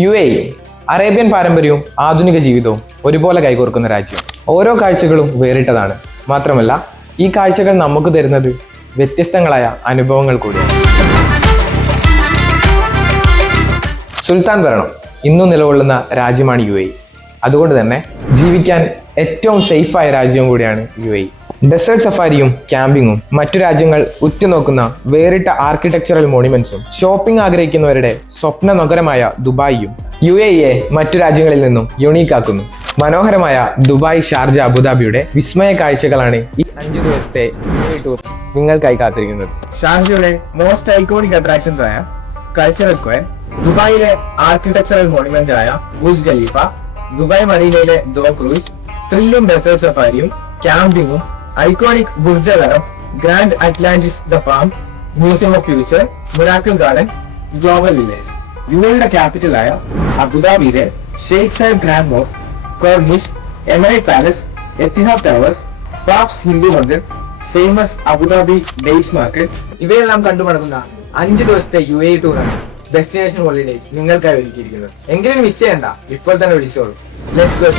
UAE Arabian പാരമ്പര്യവും ആധുനിക ജീവിതവും ഒരുപോലെ കൈകോർക്കുന്ന രാജ്യം. ഓരോ കാഴ്ചകളും വേറിട്ടതാണ്. മാത്രമല്ല ഈ കാഴ്ചകൾ നമുക്ക് തരുന്നത് വ്യത്യസ്തങ്ങളായ അനുഭവങ്ങൾ കൂടിയാണ്. സുൽത്താൻ ഭരണം ഇന്നും നിലകൊള്ളുന്ന രാജ്യമാണ് UAE. അതുകൊണ്ട് തന്നെ ജീവിക്കാൻ ഏറ്റവും സേഫായ രാജ്യവും കൂടിയാണ് UAE. ഡെസേർട്ട് സഫാരിയും ക്യാമ്പിങ്ങും മറ്റു രാജ്യങ്ങൾ ഉറ്റുനോക്കുന്ന വേറിട്ട ആർക്കിടെക്ചറൽ മോണിമെന്റ്സും ഷോപ്പിംഗ് ആഗ്രഹിക്കുന്നവരുടെ സ്വപ്ന നഗരമായ ദുബായിയും UAEയെ മറ്റു രാജ്യങ്ങളിൽ നിന്നും യുണീക്ക് ആക്കുന്നു. മനോഹരമായ ദുബായ്, ഷാർജ, അബുദാബിയുടെ വിസ്മയ കാഴ്ചകളാണ് ഈ 5 ദിവസത്തെ UAE ടൂർ നിങ്ങൾക്കായി കാത്തിരിക്കുന്നത്. ഷാർജയുടെ മോസ്റ്റ് ഐക്കോണിക് അട്രാക്ഷൻസ് ആയ കൾച്ചറൽ സ്ക്വയർ, ദുബായിലെ ആർക്കിടെക്ചറൽ മോണിമെന്റ് ആയ ബുർജ് ഖലീഫ, ദുബായ് മറീനയിലെ ദോ ക്രൂയിസ്, ത്രില്ലും ഡെസേർട്ട് സഫാരിയും ക്യാമ്പിങ്ങും, iconic Burj Al Arab, Grand Atlantis the Palm, museum of future, miracle garden, global village. UAEയുടെ ക്യാപിറ്റലായ അബുദാബിയിലെ Sheikh Zayed Grand Mosque, Corniche, Emirate Palace, Etihad Towers, BAPS Hindu Mandir, famous Abu Dhabi dates market ഇവയെല്ലാം കണ്ടുമടങ്ങുന്ന 5 ദിവസത്തെ UAE ടൂറാണ് destination holidays നിങ്ങൾക്കായി ഒരുക്കിയിരിക്കുന്നത്. എങ്കിലും miss ചെയ്യണ്ട, ഇപ്പോൾ തന്നെ വിളിച്ചോളൂ. Let's go.